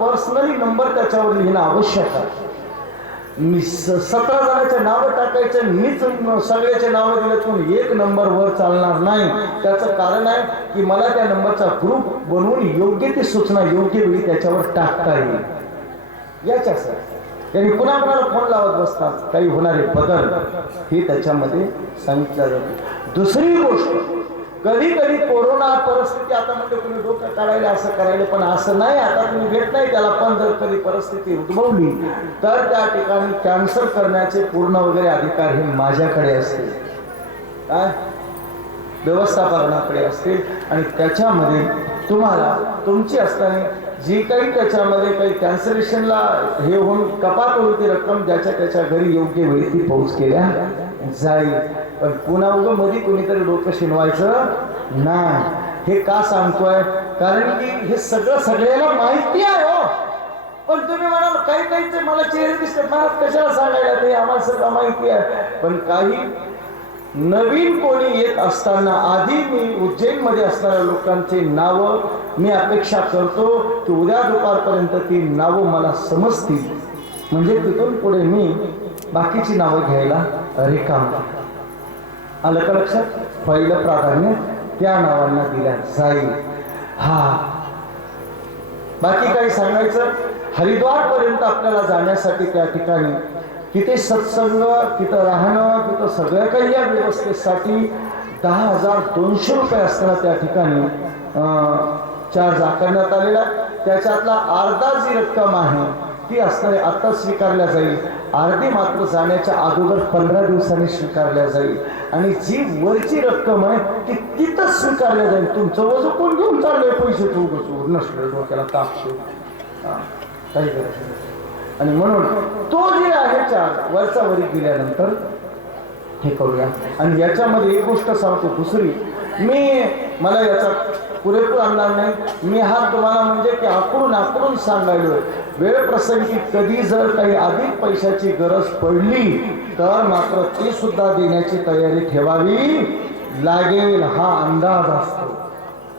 Personally number त्याच्यावर लिहिणं आवश्यक आहे. मी स- सतरा जणांचे नावं टाकायचे मीच सगळ्याचे नावं दिले पण एक नंबर वर चालणार नाही. त्याचं कारण आहे की मला त्या नंबरचा ग्रुप बनवून योग्य ती सूचना योग्य वेळी त्याच्यावर टाकता येईल. याच्यासाठी त्यांनी पुन्हा कुणाला फोन लावत बसतात. काही होणारे बदल हे त्याच्यामध्ये सांगितलं जातं. दुसरी गोष्ट कधी कधी कोरोना परिस्थिती आता म्हणजे तुम्ही डोकं काढायला असं करायला पण असं नाही. आता तुम्ही घेत नाही त्याला पण जर कधी परिस्थिती उद्भवली तर त्या ठिकाणी कॅन्सल करण्याचे पूर्ण वगैरे अधिकार हे माझ्याकडे असतील. काय? व्यवस्थापनाकडे असतील. आणि त्याच्यामध्ये तुम्हाला तुमची असताना जी काही त्याच्यामध्ये काही कॅन्सलेशनला हे होऊन कपात होती रक्कम ज्याच्या त्याच्या घरी योग्य वेळी ती पोहोच केल्या जाईल. पण कुणा उगं मध्ये कोणीतरी डोकं शिनवायचं नाही. हे का सांगतोय? कारण की हे सगळं सगळ्याला माहिती आहे हो. पण तुम्ही म्हणाल काही काहीचे मला चेहरे दिसतात. महाराज कशाला सांगायला ते? आम्हाला सगळं माहिती आहे. पण काही नवीन कोणी येत असताना आधी मी उज्जैनमध्ये असणाऱ्या लोकांची नावं मी अपेक्षा करतो की उद्या दुपारपर्यंत ती नावं मला समजतील. म्हणजे तिथून पुढे मी बाकीची नावं घ्यायला रिकाम. आलं का लक्षात पहिलं प्राधान्य त्या नावांना दिल्या जाईल. हा. बाकी काही सांगायचं? हरिद्वार पर्यंत आपल्याला जाण्यासाठी त्या ठिकाणी तिथे सत्संग तिथं राहणं तिथं सगळ्या काही या व्यवस्थेसाठी दहा हजार दोनशे रुपये असताना त्या ठिकाणी अं, चार्ज आकारण्यात आलेला. त्याच्यातला अर्धा जी रक्कम आहे ती असणारे आता स्वीकारल्या जाईल. अर्धी मात्र जाण्याच्या अगोदर पंधरा दिवसांनी स्वीकारल्या जाईल. आणि जी वरची रक्कम आहे ती तिथंच स्वीकारल्या जाईल. तुमचं वजू कोण घेऊन चाललंय? पैसे चौकच नसलं डोक्याला ताप ठेवून. काही गरज आणि म्हणून तो जे आहे चार वरचा वरी गेल्यानंतर हे करूया. आणि याच्यामध्ये एक गोष्ट सांगतो दुसरी. मी मला याचा पुरेपूर अंदाज नाही. मी हा तुम्हाला म्हणजे की आकडून आकडून सांगायलोय. वेळ प्रसंगी कधी जर काही अधिक पैशाची गरज पडली तर मात्र ती सुद्धा देण्याची तयारी ठेवावी लागेल हा अंदाज असतो.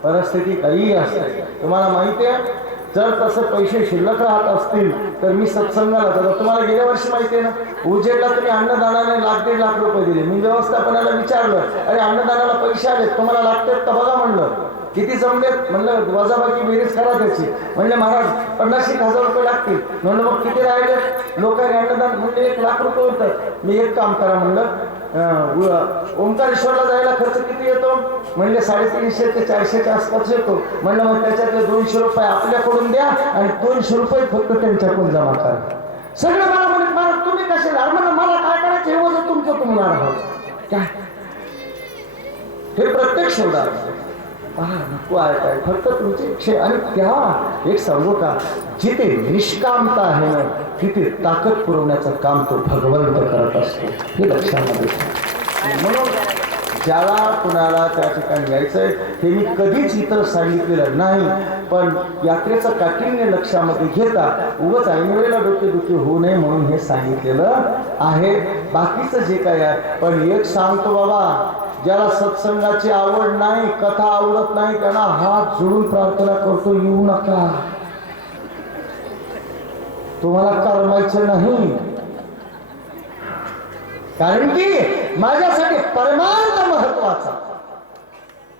परिस्थिती काही असते. तुम्हाला माहिती आहे जर तसं पैसे शिल्लक राहत असतील तर मी सत्संगाला जातो. तुम्हाला गेल्या वर्षी माहिती आहे ना उजेडला तुम्ही अन्नदानाने लाख दीड लाख रुपये दिले. मी व्यवस्थापनाला विचारलं अरे अन्नदानाला पैसे आलेत तुम्हाला लागतात का? बघा म्हणलं. किती जमलेत? म्हणलं वजाबाकी बेरीज करा त्याची. म्हणले महाराज पन्नास एक हजार रुपये लागतील. म्हणलं मग किती राहिले? लोकांनी अन्नदान म्हणजे एक लाख रुपये होतात मी एक काम करा म्हणलं. ओंकारेश्वरला जायला खर्च किती येतो? म्हणले साडेतीनशे ते चारशेच्या आसपास येतो. म्हणलं मग त्याच्यातले दोनशे रुपये आपल्याकडून द्या आणि दोनशे रुपये फक्त त्यांच्याकडून जमा करा. सगळं मला म्हणत मला तुम्ही कसे म्हणलं मला काय करायचं? हे वजन तुमचं तुम्हाला काय? हे प्रत्यक्ष उदाहरण. पहा नको आहे काय? फक्त तुमची इच्छे आणि त्या एक सांगू का? जिथे निष्कामता आहे ना तिथे ताकद पुरवण्याचं काम तो भगवंत करत असतो. हे लक्षामध्ये म्हणून ज्याला कुणाला त्या ठिकाणी यायचंय हे मी कधीच इतर सांगितलेलं नाही पण यात्रेचं काठिण्य लक्षामध्ये घेता उगाच ऐनवेळेला डोकेदुखी होऊ नये म्हणून हे सांगितलेलं आहे. बाकीचं जे काय आहे पण एक सांगतो बाबा ज्याला सत्संगाची आवड नाही कथा आवडत नाही त्यांना हात जोडून प्रार्थना करतो येऊ नका. तुम्हाला करमायचं नाही. कारण की माझ्यासाठी परमार्थ महत्त्वाचा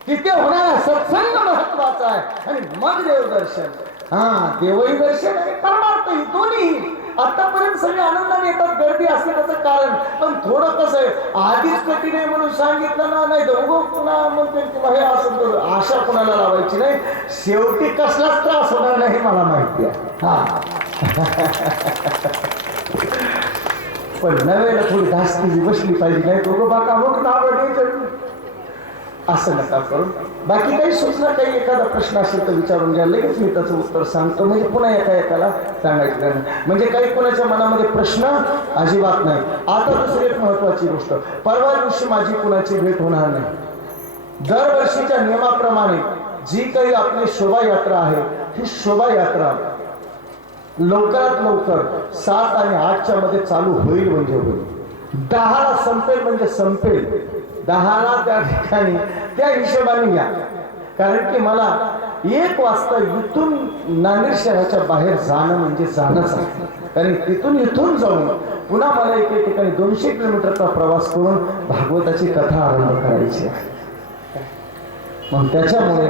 तिथे होणारा सत्संग महत्त्वाचा आहे. आणि मग देवदर्शन. हा देवही दर्शन आणि परमार्थ ही दोन्ही. आतापर्यंत सगळे आनंदाने येतात गर्दी असते त्याचं कारण. पण थोडं कसं आहे आधीच कठीण आहे म्हणून सांगितलं ना नाही तर उगो पुन्हा म्हणते तुला हे असं आशा कोणाला लावायची नाही. शेवटी कसलाच त्रास होणार नाही मला माहिती आहे. हा. पण नव्याला थोडी धास्ती बसली पाहिजे नाही तो बाका मग नाव घ्यायचं. असं नका करून बाकी काही सूचना काही एखादा प्रश्न असेल तर विचारून घ्या. लगेच मी त्याचं उत्तर सांगतो. म्हणजे पुन्हा एका एकाला सांगायचं नाही. म्हणजे काही कोणाच्या मनामध्ये प्रश्न अजिबात नाही. आता दुसरी एक महत्वाची गोष्ट. परवा दिवशी माझी कुणाची भेट होणार नाही. दरवर्षीच्या नियमाप्रमाणे जी काही आपली शोभायात्रा आहे ही शोभायात्रा लवकरात लवकर सात आणि आठच्या मध्ये चालू होईल म्हणजे होईल. दहाला संपेल म्हणजे संपेल. दहाला त्या ठिकाणी त्या हिशोबाने या. कारण की मला एक वाजता इथून नांदेड शहराच्या बाहेर जाणं म्हणजे जाणंच आहे. कारण तिथून इथून जाऊन पुन्हा मला एके ठिकाणी दोनशे किलोमीटरचा प्रवास करून भागवताची कथा आरंभ करायची आहे. मग त्याच्यामुळे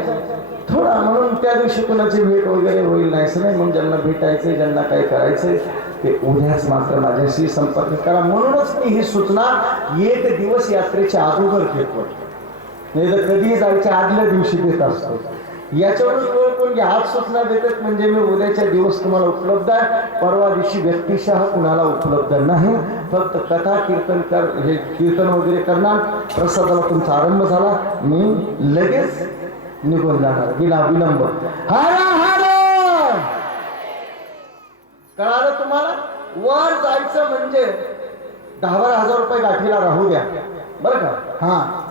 थोडा म्हणून त्या दिवशी कुणाची भेट वगैरे होईल नाही असं नाही. मग ज्यांना भेटायचंय ज्यांना काही करायचंय ते उद्याच मात्र माझ्याशी संपर्क करा. म्हणूनच मी ही सूचना एक दिवस यात्रेच्या अगोदर घेतो. नाही तर कधी जायच्या आदल्या दिवशी देत असतो. याच्यावरून वेळ कोण हात सूचना देतात म्हणजे मी उद्याच्या दिवस तुम्हाला उपलब्ध आहे. परवा दिवशी व्यक्तिशः कुणाला उपलब्ध नाही. फक्त कथा कीर्तन कर हे कीर्तन वगैरे करणार. प्रसादाला तुमचा आरंभ झाला. मी लगेच निघून जाणार. विना विलंब. हा हर कळालं तुम्हाला वर जायचं म्हणजे दहा बारा हजार रुपये गाठीला राहू द्या. बरं का? हा.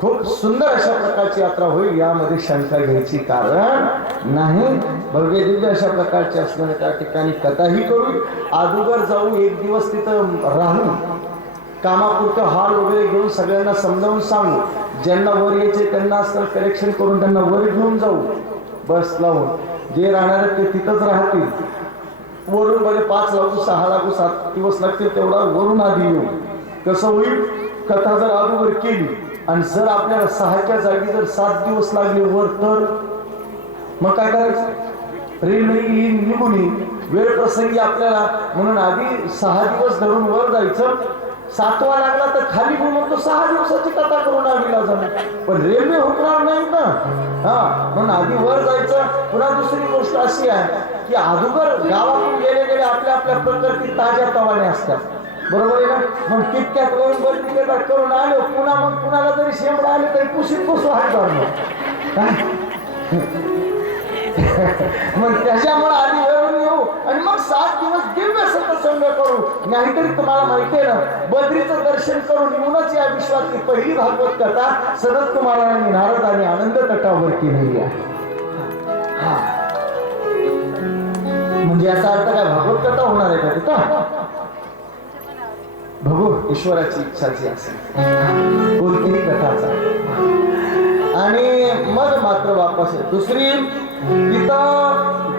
खूप सुंदर अशा प्रकारची यात्रा होईल यामध्ये शंका घ्यायची कारण नाही. भव्य दिव्य अशा प्रकारची असणाऱ्या त्या ठिकाणी कथाही करू. अगोदर जाऊन एक दिवस तिथं राहू. कामापुरतं हॉल वगैरे घेऊन सगळ्यांना समजावून सांगू. ज्यांना वर यायचे त्यांना असं कलेक्शन करून त्यांना वर घेऊन जाऊ. बस लावून. जे राहणार आहेत ते तिथंच राहतील. वरून मध्ये पाच लागू सहा लागू सात दिवस लागतील तेवढा वरून आधी येऊ. कसं होईल कथा जर अगोदर केली आणि जर आपल्याला सहाच्या जागी जर सात दिवस लागले वर तर मग काय करायचं? रेल येईल निघून येईल वेळ प्रसंगी आपल्याला म्हणून आधी सहा दिवस धरून वर जायचं. सातवा लागला तर खाली बोलून तो सहा दिवसाची कथा करून आम्हीला जाणार पण रेल्वे होणार नाही ना. हा म्हणून आधी वर जायचं. पुन्हा दुसरी गोष्ट अशी आहे की अगोदर गावातून गेले गेले आपल्या आपल्या प्रकृती ताज्या तवाने असतात. बरोबर आहे ना? मग तितक्यात वरून वर तितक्यात करून आलो पुन्हा मग कुणाला जरी शेंबड आले तरी कुशीत बसू हात मग त्याच्यामुळे आधी आणि मग सात दिवस दिव्य सत्संग करू नाहीतरी तुम्हाला माहितीये ना बद्रीचं दर्शन करून येऊनच या विश्वातली पहिली भागवत कथा सतत तुम्हाला नारद आणि आनंद तटावर केलेली आहे. म्हणजे याचा अर्थ काय भागवत कथा होणार आहे का तिथं? बघू ईश्वराची इच्छा जी असेल. कोणतीही कथाचा आणि मग मात्र वापस आहे. दुसरी गीता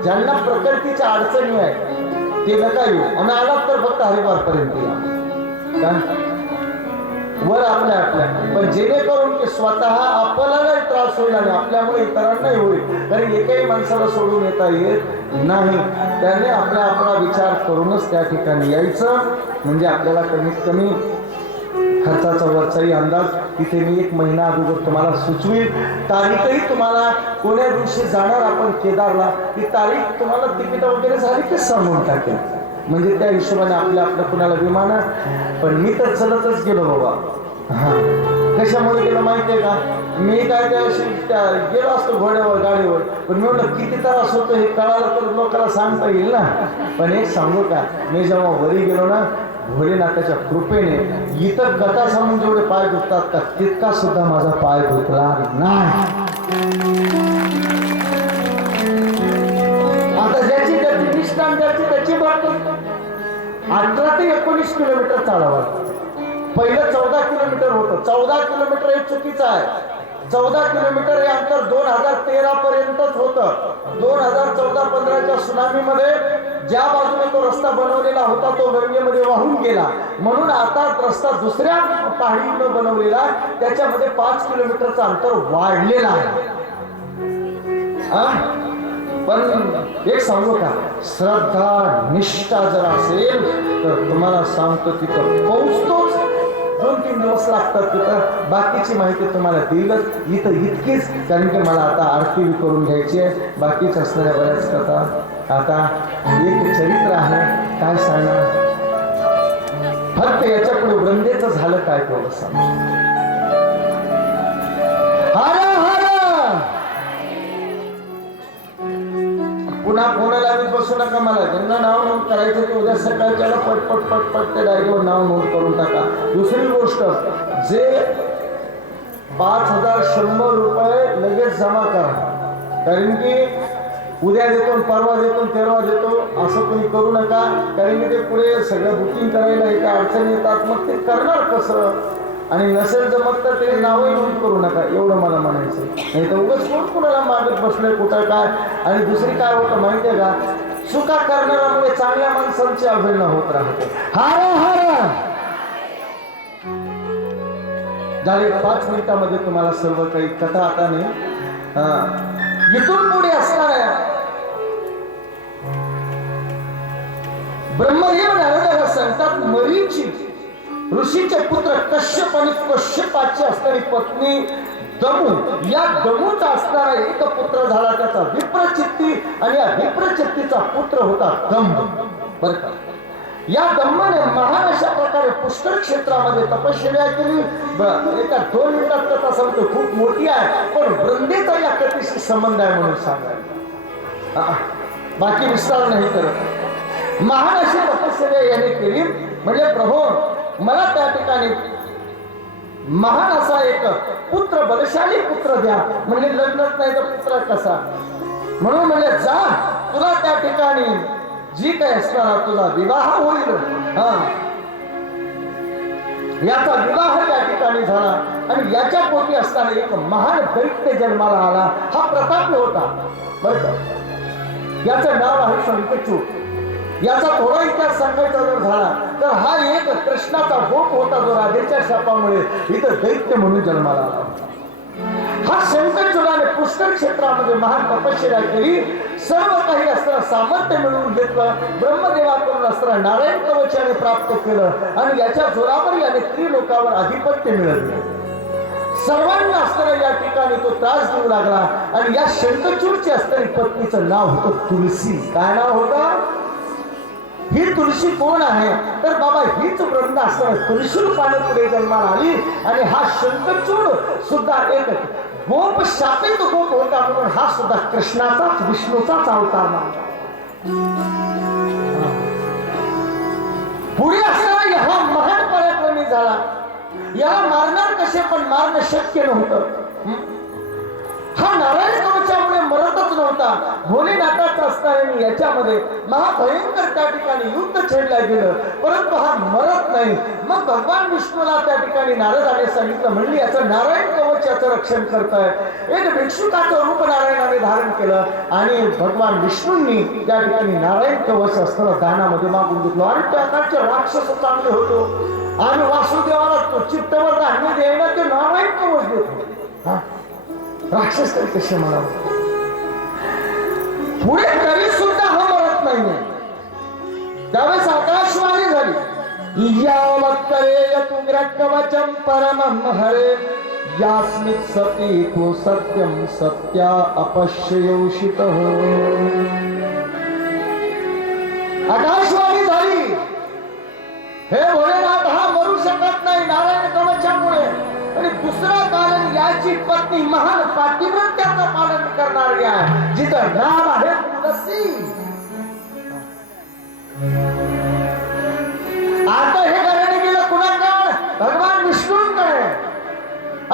ज्यांना प्रकृतीच्या अडचणी आहेत ते नका येऊ. आणि आलात तर फक्त हरिवार पर्यंत या वर आपल्या आपल्या. पण जेणेकरून की स्वतः आपल्यालाही त्रास होईल आणि आपल्यामुळे इतरांनाही होईल. कारण एकही माणसाला सोडून येता येत नाही. त्याने आपला आपला विचार करूनच त्या ठिकाणी यायचं. म्हणजे आपल्याला कमीत कमी खर्चाचा वरचाही अंदाज इथे मी एक महिना अगोदर तुम्हाला सुचवील तारीखही तुम्हाला कोण्या दिवशी जाणार आपण केदारला ती तारीख तुम्हाला तिकीट वगैरे झाली की सांगून टाकेल म्हणजे त्या हिशोबाने आपल्या आपल्या कुणाला विमान पण मी तर चलतच गेलो बाबा. हा. कशामुळे गेलो माहितीये का? मी काय त्या त्या गेलो असतो घोड्यावर गाडीवर. पण मी म्हटलं किती त्रास होतो हे कळालं तर लोकांना सांगता येईल ना. पण एक सांगू का? मी जेव्हा वरी गेलो ना भोलेनाथाच्या कृपेने इतर कथा सांगून जेवढे पाय दुखतात का तितका सुद्धा माझा पाय दुखला नाही. आता ज्याची त्याची निष्ठान ज्याची त्याची भक्त अठरा ते एकोणीस किलोमीटर चालावा पहिलं चौदा किलोमीटर होतं. चौदा किलोमीटर हे चुकीचं आहे. चौदा किलोमीटर हे अंतर दोन हजार तेरा पर्यंतच होतं. दोन हजार चौदा पंधराच्या सुनामीमध्ये ज्या बाजूने तो रस्ता बनवलेला होता तो गंगेमध्ये वाहून गेला. म्हणून आता रस्ता दुसऱ्या पहाडीनं बनवलेला त्याच्यामध्ये पाच किलोमीटरचं अंतर वाढलेलं आहे. हा? पण एक सांगू का? श्रद्धा निष्ठा जर असेल तर तुम्हाला सांगतो तिथं पोहोचतोच. दोन तीन दिवस लागतात तिथं. बाकीची माहिती तुम्हाला देईलच. इथं इतकीच. कारण की मला आता आरती करून घ्यायची आहे. बाकीच असणाऱ्या बऱ्याच कथा आता एक चरित्र आहे काय सांगणार फक्त याच्याकडे वृंदेच झालं काय तेवढं सांग पुन्हा कोणाला आम्ही बसू नका मला. त्यांना नाव नोंद करायचं की उद्या सकाळी त्याला पटपट पटपट ते डायरीवर नाव नोंद करून टाका. दुसरी गोष्ट जे पाच हजार शंभर रुपये लगेच जमा करा. कारण की उद्या देतो परवा देतो तेरवा देतो. असं तुम्ही करू नका. कारण की ते पुढे सगळं बुकिंग करायला एका अडचणी येतात. मग ते करणार कसं? आणि नसेल जमत तर ते नावही नोंद करू नका. एवढं मला म्हणायचं नाही तर उगाच कोण कुणाला मागत बसलंय कुठं काय? आणि दुसरी काय होतं माहितीये का? चुका करणाऱ्यामुळे चांगल्या माणसांची अवहेलना होत राहते. हार हार! झाले पाच मिनिटामध्ये तुम्हाला सर्व काही कथा आता नाही हा. इथून पुढे असणार आहे. ब्रह्मदेव नारदाला सांगतात मरीची ऋषीचे पुत्र कश्यप आणि कश्यपाची असणारी पत्नी दमू या दमूचा असणारा एक पुत्र झाला त्याचा विप्रचित्ती आणि या विप्रचित्तीचा पुत्र होता दम. बर का? या दम्माने महान अशा प्रकारे पुष्कर क्षेत्रामध्ये तपश्चर्या केली. एका दोन मिनिटात कथा सांगतो खूप मोठी आहे पण वृंदेचा या कथेशी संबंध आहे म्हणून सांगायला. बाकी विस्तार नाही करत. महान अशी तपश्चर्या यांनी केली. म्हणजे प्रभू मला त्या ठिकाणी महान असा एक पुत्र बलशाली पुत्र द्या. म्हणजे लग्नच नाही तर पुत्र कसा? म्हणून म्हणजे जा तुला त्या ठिकाणी जी काय असणार तुझा विवाह होईल. हा. याचा विवाह त्या ठिकाणी झाला. आणि याच्या पोटी असताना एक महान दैत्य जन्माला आला. हा प्रताप होता. बरं याचं नाव आहे संकचूट याचा थोडा इतिहास सांगायचा जर झाला तर हा एक कृष्णाचा भोग होता जो राधेच्या शापामुळे इथं दैत्य म्हणून जन्माला आला हा शंकरचुडाने पुष्कर क्षेत्रामध्ये महान तपश्चर्या केली सर्व काही असताना सामर्थ्य मिळवून घेतलं ब्रह्मदेवाकडून असताना नारायण कवचाने प्राप्त केलं आणि याच्या जोरावर याने त्रिलोकावर आधिपत्य मिळवलं. सर्वांना असताना या ठिकाणी तो त्रास देऊ लागला आणि या शंकरचूडची असणारी पत्नीचं नाव होतं तुलसी. काय नाव होतं? ही तुळशी कोण आहे? तर बाबा हीच वृंद असताना तुळशी रूपाने पुढे जन्माला आली आणि हा शंकरचूड सुद्धा एक गोप शापित गोप होता म्हणून हा सुद्धा कृष्णाचाच विष्णूचाच अवतार मानला. पुढे असणारा हा महान पराक्रमी झाला. याला मारणार कसे? पण मारणं शक्य नव्हतं. हा नारायण कवचामुळे मरतच नव्हता. भोलेनाथाचा असताना याच्यामध्ये महाभयंकर त्या ठिकाणी युद्ध छेडलं गेलं. परंतु हा मरत नाही. मग भगवान विष्णूला त्या ठिकाणी नारदाने सांगितलं म्हणली याचं नारायण कवच याचं रक्षण करताय. एक भिक्षुकाचं रूप नारायणाने धारण केलं आणि भगवान विष्णूंनी त्या ठिकाणी नारायण कवच असताना दानामध्ये मागून घेतलं. आणि त्या काळचे राक्षस चांगले होतो. आणि वासुदेवाला तो चित्तवर धान्य द्यायला ते नारायण कवच देतो. हा. राक्षस तरी कसे पुढे तरी सुद्धा हा मरत नाहीये. त्यावेळेस आकाशवाणी झाली यावत्तरे तुग्रकवचम परम हरे यास्मित सती तो सत्यम सत्या अपश्ययोषित। आकाशवाणी झाली हे भोलेनाथ कारण पत्नी महान पातिव्रत्याचं पालन करणारी आहे जिचं नाव आहे तुलसी. आता हे करणे गेलं कुणाकडे? भगवान विष्णूंकडे.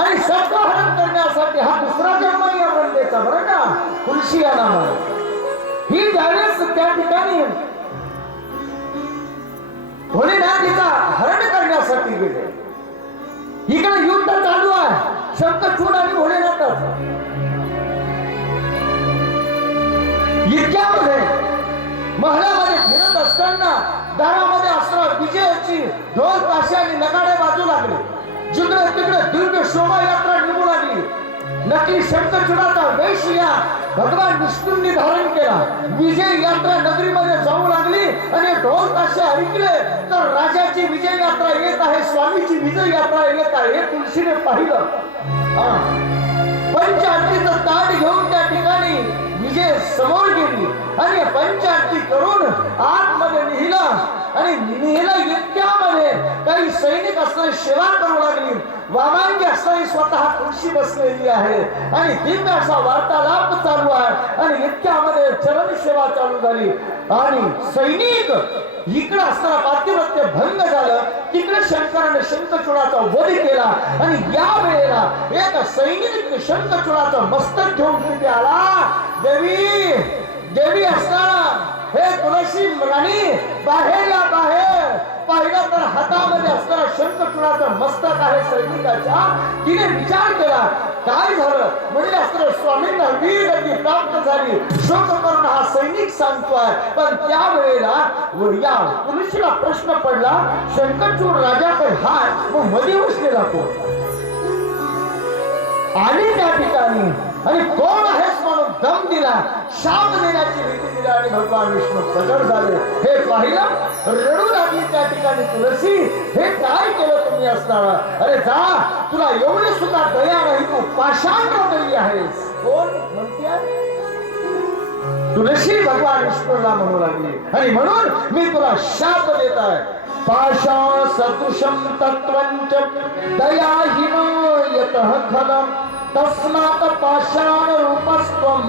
आणि सत्वहरण करण्यासाठी हा दुसरा जन्म या वंदेचा बरं का? तुलसी या नामाने ही ज्यावेळेस त्या ठिकाणी. भोलेनाथीचा हरण करण्यासाठी गेले. इकडे आहे शंकरचूड आणि भोलेनाथाचं इतक्यामध्ये महलामध्ये फिरत असताना दारामध्ये असणार विजयाची ढोल ताशे आणि नगाडे बाजू लागले. जिकडे तिकडे दीर्घ शोभायात्रा निघू लागली. नकली शंकरचूडाचा वेश या भगवान विष्णूंनी धारण केला. विजय यात्रा नगरीमध्ये जाऊ लागली आणि ढोल ताशे ऐकले. तर राजाची विजय यात्रा येत आहे स्वामीची विजय यात्रा येत आहे हे तुलसीने पाहिलं. हा. ताट घेऊन त्या ठिकाणी विजय समोर गेली. आणि पंचारती करून आतमध्ये लिहिला आणि नेला इतक्यामध्ये काही सैनिक असणारी सेवा करू लागली. वामांगी असणारी स्वतः खुर्शी बसलेली आहे. आणि दिव्य असा वार्तालाप चालू आहे. आणि इतक्यामध्ये चरण सेवा चालू झाली. आणि सैनिक इकडे असताना पातिवत्य भंग झालं. तिकडे शंकराने शंखचूडाचा वध केला. आणि या वेळेला एक सैनिक शंखचूडाचं मस्तक घेऊन तिथे आला. देवी देवी असताना हे तुळशी राणी बाहेर हातामध्ये असणारा शंखचूडाचं मस्तक आहे सैनिकाच्या तिने विचार केला काय झालं? म्हणजे असतं स्वामींना वीर गती प्राप्त झाली. शोक करून हा सैनिक सांगतोय. पण त्यावेळेला व या तुळशीला प्रश्न पडला शंकरचूड राजाकडे हाय मग मध्ये बसलेला जातो आणि त्या ठिकाणी. आणि कोण आहे दम दिला शाप देण्याची भीती दिली आणि भगवान विष्णू प्रगट झाले. हे पाहिलं रडू लागली त्या ठिकाणी तुलसी. हे काय केलं तुम्ही असणार अरे जा तुला एवढी सुद्धा दया नाही तू पाषाण वगैरे आहेस. कोण? म्हणते तुलसी भगवान विष्णूला म्हणू लागली. आणि म्हणून मी तुला शाप देत आहे. पाषाण सदृशम तत्वंच दयाहीन यतः खलम. तस्मात पाषाण रूपस्त्वम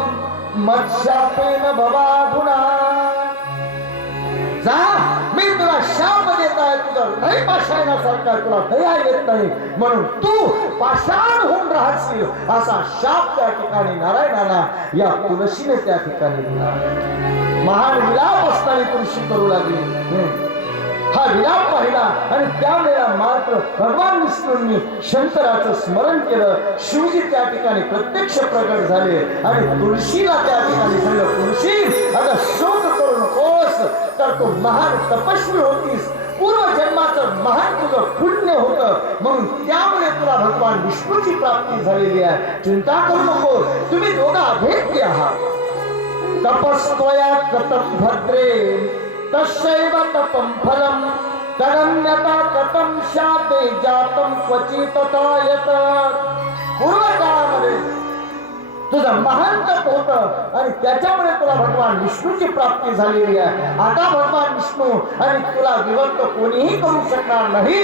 मत्शापेन भवाधुना। जा मी तुला शाप देत आहे तुझं नाही सरकार तुला दया येत नाही. म्हणून तू पाषाण होऊन राहशील असा शाप त्या ठिकाणी नारायणाला या तुलसीने त्या ठिकाणी दिला. महान विलाप असताना तुलसी करू लागली. हा विलाप पाहिला आणि त्यावेळेला मात्र भगवान विष्णूंनी शंकराचं स्मरण केलं. शिवजी त्या ठिकाणी प्रत्यक्ष प्रकट झाले आणि तुळशीला त्या ठिकाणी झालं तुळशी आता शोक करू नकोस तर तू महान तपस्वी होतीस. पूर्वजन्माचं महान तुझं पुण्य होतं. म्हणून त्यामुळे तुला भगवान विष्णूची प्राप्ती झालेली आहे. चिंता करू नको तुम्ही दोघा अभेद्य आहात. तपस्तोया कथम भद्रे तशैव तपम फल तदन्यता कथम शाते जातम क्वचितता येत पूर्ण काळामध्ये तुझं महान होत आणि त्याच्यामुळे तुला भगवान विष्णूची प्राप्ती झालेली आहे. आता भगवान विष्णू आणि तुला विभक्त कोणीही करू शकणार नाही.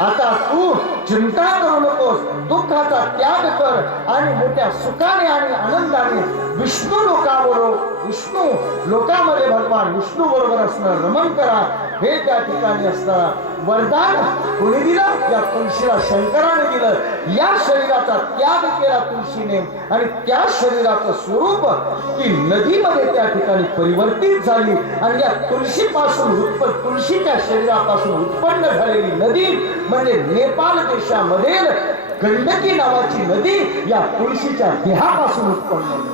आता तू चिंता करू नकोस दुःखाचा त्याग कर आणि मोठ्या सुखाने आणि आनंदाने विष्णू लोकाबरोबर विष्णू लोकांमध्ये भगवान विष्णू बरोबर असणं रमण करा. हे त्या ठिकाणी असणार वरदान कोणी दिलं? या तुळशीला शंकराने दिलं. या शरीराचा त्याग केला तुळशीने आणि त्या शरीराचं स्वरूप ती नदीमध्ये त्या ठिकाणी परिवर्तित झाली. आणि या तुळशीपासून उत्पन्न तुळशीच्या शरीरापासून उत्पन्न झालेली नदी म्हणजे नेपाळ देशामधील गंडकी नावाची नदी या तुळशीच्या देहापासून उत्पन्न झाली.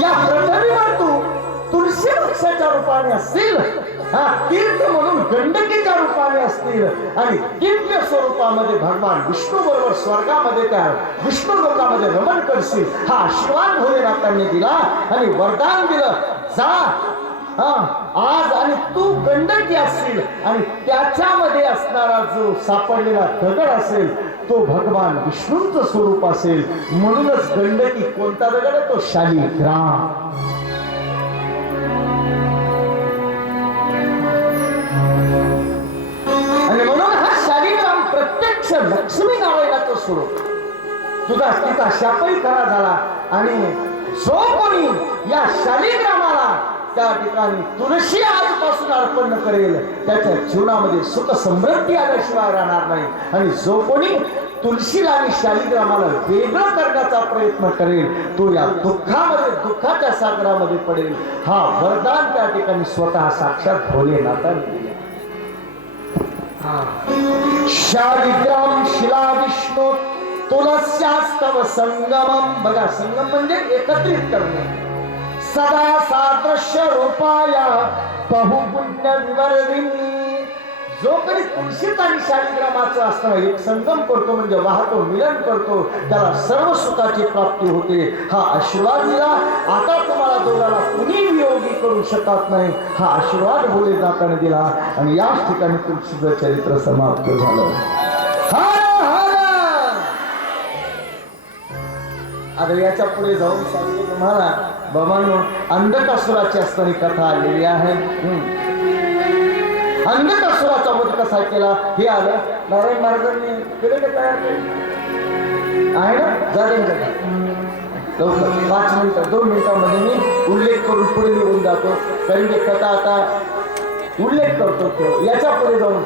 या पृथ्वीवर तू तुळशी वृक्षाच्या रूपाने असतील हा तीर्थ म्हणून गंडकीच्या रूपाने असतील आणि दिव्य स्वरूपामध्ये भगवान विष्णू बरोबर स्वर्गामध्ये त्या विष्णू लोकामध्ये रमण करशील हा आशीर्वाद भोलेनाथांनी दिला आणि वरदान दिलं. जा. हा आज आणि तू गंडकी असशील आणि त्याच्यामध्ये असणारा जो सापडलेला दगड असेल तो भगवान विष्णूंचं स्वरूप असेल म्हणूनच गंडकी कोणता दगड तो शालिग्राम आणि म्हणून हा शालिग्राम प्रत्यक्ष लक्ष्मी नारायणाचं स्वरूप. तुझा तिचा शापही खरा झाला आणि जो कोणी या शालिग्रामाला त्या ठिकाणी तुळशी आजपासून अर्पण करेल. त्याच्या जीवनामध्ये सुख समृद्धी आल्याशिवाय राहणार नाही. आणि जो कोणी तुळशीला आणि शालिग्रामाला वेगळं करण्याचा प्रयत्न करेल तो या दुःखामध्ये दुःखाच्या सागरामध्ये पडेल. हा वरदान त्या ठिकाणी स्वतः साक्षात भोलेनाथाने शालिग्राम शिला विष्णू तुलस्यास्तव संगमम. बघा संगम म्हणजे एकत्रित करणे. सदा सादृश्य रूपाया बहुपुण्य विवर्धिनी जो कधी तुळशीत आणि शालिग्रामाचं असतं एक संगम करतो म्हणजे वाहतो मिलन करतो त्याला सर्व सुखाची प्राप्ती होते. हा आशीर्वाद दिला. आता तुम्हाला दोघाला कुणी वियोगी करू शकत नाही. हा आशीर्वाद भोलेनाथाने दिला. आणि याच ठिकाणी तुळशीचं चरित्र समाप्त झालं. आता याच्यापुढे जाऊन सांगतो तुम्हाला. बाबांनो अंधकासुराची असताना कथा आलेली आहे. हम्म. अंधकासुराचा वध कसा केला? हे आलं. नारायण महाराजांनी केले का तयार आहे ना? जाते का लवकर. पाच मिनिटं दोन मिनिटांमध्ये मी उल्लेख करून पुढे निघून जातो. कारण की कथा आता उल्लेख करतो तो. याच्यापुढे जाऊन